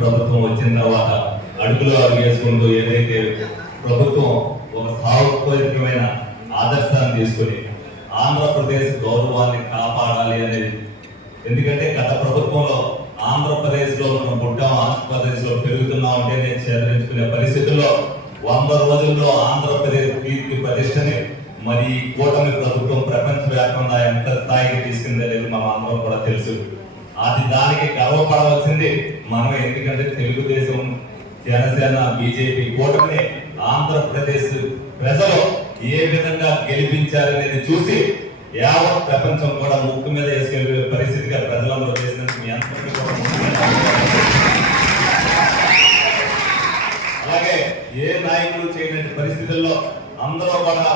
ప్రభుత్వం వచ్చిన తర్వాత అడుగులు అడుగేసుకుంటూ ఏదైతే ప్రభుత్వం ఒక సాహోపరికమైన ఆదర్శాన్ని తీసుకుని ఆంధ్రప్రదేశ్ గౌరవాన్ని కాపాడాలి అనేది. ఎందుకంటే గత ప్రభుత్వంలో ఆంధ్రప్రదేశ్లో మనం పుట్టాం ఆంధ్రప్రదేశ్లో పెరుగుతున్నాం అంటే నేను చేదరించుకునే పరిస్థితుల్లో వంద రోజుల్లో ఆంధ్రప్రదేశ్ కీర్తి ప్రతిష్టని మరి కూటమి ప్రభుత్వం ప్రపంచవ్యాప్తంగా ఎంత స్థాయికి తీసుకుందనేది మనం అందరం కూడా తెలుసు. అది దానికి గర్వపడవలసింది మనం ఎందుకంటే తెలుగుదేశం జనసేన బీజేపీ కూటమిని ఆంధ్రప్రదేశ్ ప్రజలు ఏ విధంగా గెలిపించారనేది చూసి యావత్ ప్రపంచం కూడా ముక్కు మీద వేసుకెళ్ళే పరిస్థితిగా ప్రజలందరూ చేసినందుకు మీ అందరికీ కూడా అలాగే ఏ నాయకుడు చేయలేని పరిస్థితుల్లో అందరూ కూడా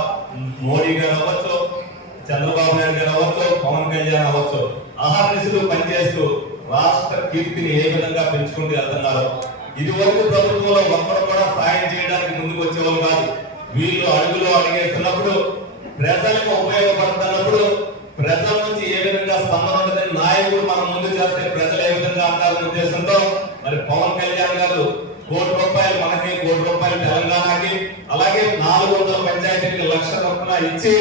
మోడీ గారు అవ్వచ్చు చంద్రబాబు నాయుడు గారు అవ్వచ్చు పవన్ కళ్యాణ్ అవ్వచ్చు అహర్నిశలు పనిచేస్తూ రాష్ట్ర కీర్తిని ఏ విధంగా పెంచుకుంటూ వెళ్తున్నారు ఇది వరకు ప్రభుత్వంలో ఒక్కరు కూడా సాయం చేయడానికి ముందుకు వచ్చేవాళ్ళు కాదు. వీళ్ళు అడుగులో అడిగేస్తున్నప్పుడు ప్రజలకు ఉపయోగపడుతున్నప్పుడు ప్రజల నుంచి ఏ విధంగా స్పందన ఉంటుందని నాయకుడు మనం ముందు చేస్తే ప్రజలు ఏ విధంగా అంటారనే ఉద్దేశంతో మరి పవన్ కళ్యాణ్ గారు కోటి రూపాయలు మనకి కోటి రూపాయలు తెలంగాణకి అలాగే నాలుగు వందల పంచాయతీకి లక్ష రూపాయలు ఇచ్చి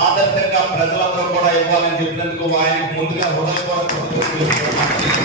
ఆదర్శంగా ప్రజలందరూ కూడా ఇవ్వాలని చెప్పినందుకు ఆయనకు ముందుగా హృదయపూర్వక